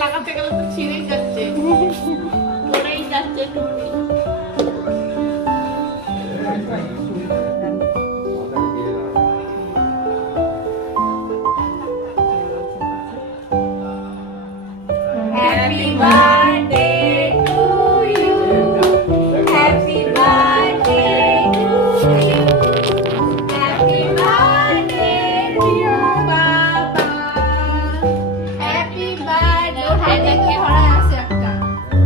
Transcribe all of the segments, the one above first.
লাগাতে গেলে তো ছিঁড়েই যাচ্ছে, পড়েই যাচ্ছে টুনি। Happy birthday to you. Happy birthday to you. Happy birthday dear Baba. Happy birthday. হাতে কি ধরা আছে একটা।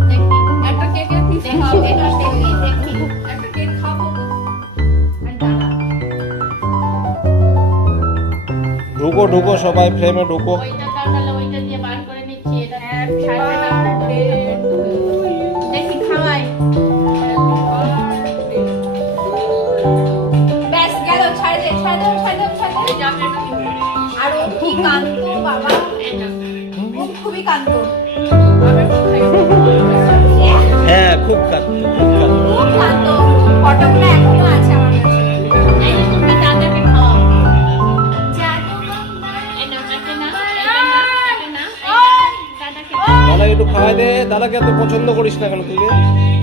দেখি একটা কেকের পিস হবে না দেখি। একটা কেক খাবো। আর দাঁড়া। ঢুকো ঢুকো সবাই ফ্রেমে ঢুকো। ওইটা তাহলে ওইটা দিয়ে বার করে নিচ্ছি, এটা ছাড়বে না। দেখি খাওয়াই। ব্যাস গেল, ছাড় দে ছাড় দে ছাড় দে ছাড় দে। আর ও কি কাঁদতো বাবা, ও খুবই কাঁদতো। হ্যাঁ খুব কাঁদতো খুব কাঁদতো। খুব কাঁদতো, ফটোগুলো এখনো আছে আমার কাছে। এই যে তোমরা দাদাকে খাওয়াও। জাদু বাবা এটা কাটে না, এটা না দাদাকে দাদা একটু খাওয়াই দে। দাদাকে এত পছন্দ করিস না কেন তুই?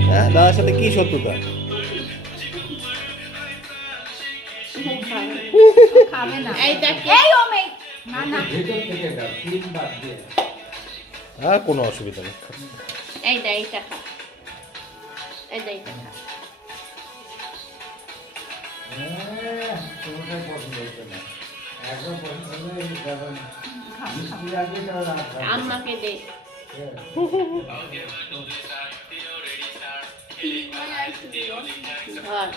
হ্যাঁ দাদার সাথে কি শত্রুতা? খাবে না। এই দেখ, এই ও মেয়ে না না, হ্যাঁ কোনো অসুবিধা নেই। এই দে এইটা খা, এই দে এইটা খা। আম্মাকে দে। ধর।